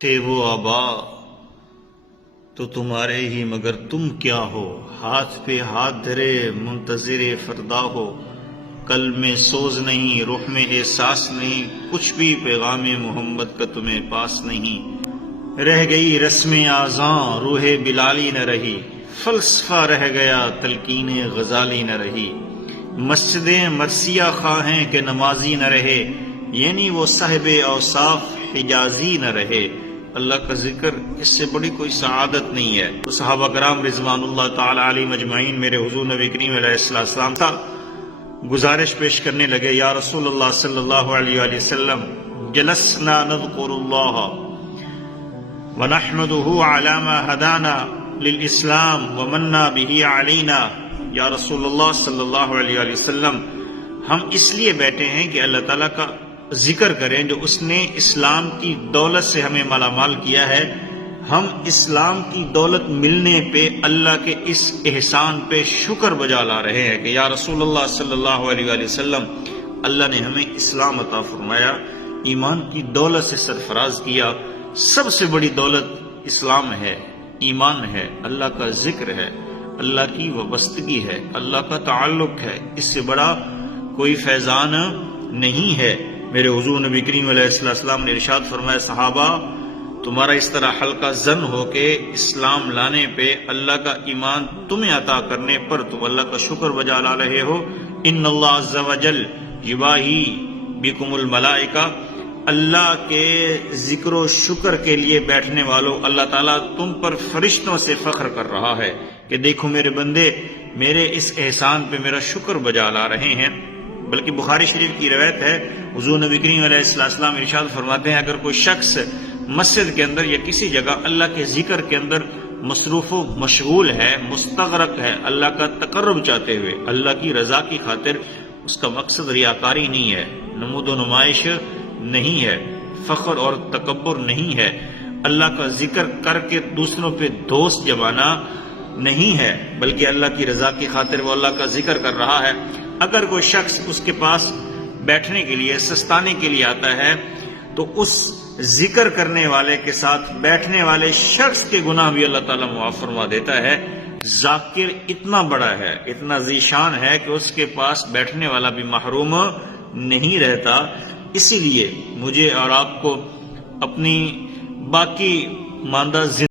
تھے وہ آبا تو تمہارے ہی مگر تم کیا ہو، ہاتھ پہ ہاتھ دھرے منتظر فردا ہو، قلب میں سوز نہیں، روح میں احساس نہیں، کچھ بھی پیغام محمد کا تمہیں پاس نہیں، رہ گئی رسم اذاں روح بلالی نہ رہی، فلسفہ رہ گیا تلقین غزالی نہ رہی، مسجدیں مرثیہ خواہیں کہ نمازی نہ رہے، یعنی وہ صاحب اوصاف حجازی نہ رہے۔ اللہ کا ذکر اس سے بڑی کوئی سعادت نہیں ہے۔ تو صحابہ کرام رضوان اللہ تعالی علیہم اجمعین میرے حضور نبی کریم علیہ السلام تھا گزارش پیش کرنے لگے، یا رسول اللہ صلی اللہ علیہ وآلہ وسلم، جلسنا نذکر اللہ ونحمده على ما هدانا للاسلام ومنا به علینا۔ یا رسول اللہ صلی اللہ علیہ وآلہ وسلم، ہم اس لیے بیٹھے ہیں کہ اللہ تعالیٰ کا ذکر کریں جو اس نے اسلام کی دولت سے ہمیں مالا مال کیا ہے۔ ہم اسلام کی دولت ملنے پہ اللہ کے اس احسان پہ شکر بجا لا رہے ہیں کہ یا رسول اللہ صلی اللہ علیہ وآلہ وسلم، اللہ نے ہمیں اسلام عطا فرمایا، ایمان کی دولت سے سرفراز کیا۔ سب سے بڑی دولت اسلام ہے، ایمان ہے، اللہ کا ذکر ہے، اللہ کی وابستگی ہے، اللہ کا تعلق ہے، اس سے بڑا کوئی فیضان نہیں ہے۔ میرے حضور نبی کریم علیہ السلام نے ارشاد فرمایا، صحابہ تمہارا اس طرح حلقہ زن ہو کہ اسلام لانے پہ، اللہ کا ایمان تمہیں عطا کرنے پر تم اللہ کا شکر بجا لا رہے ہو۔ ان اللہ عز وجل یباہی بکم الملائکہ، اللہ کے ذکر و شکر کے لیے بیٹھنے والوں، اللہ تعالیٰ تم پر فرشتوں سے فخر کر رہا ہے کہ دیکھو میرے بندے میرے اس احسان پہ میرا شکر بجا لا رہے ہیں۔ بلکہ بخاری شریف کی روایت ہے، حضور نبی کریم علیہ السلام ارشاد فرماتے ہیں، اگر کوئی شخص مسجد کے اندر یا کسی جگہ اللہ کے ذکر کے اندر مصروف و مشغول ہے، مستغرق ہے، اللہ کا تقرب چاہتے ہوئے، اللہ کی رضا کی خاطر، اس کا مقصد ریاکاری نہیں ہے، نمود و نمائش نہیں ہے، فخر اور تکبر نہیں ہے، اللہ کا ذکر کر کے دوسروں پہ دوست جمانا نہیں ہے، بلکہ اللہ کی رضا کی خاطر وہ اللہ کا ذکر کر رہا ہے۔ اگر کوئی شخص اس کے پاس بیٹھنے کے لیے، سستانے کے لیے آتا ہے، تو اس ذکر کرنے والے کے ساتھ بیٹھنے والے شخص کے گناہ بھی اللہ تعالیٰ معاف فرما دیتا ہے۔ ذاکر اتنا بڑا ہے، اتنا ذیشان ہے کہ اس کے پاس بیٹھنے والا بھی محروم نہیں رہتا۔ اسی لیے مجھے اور آپ کو اپنی باقی ماندہ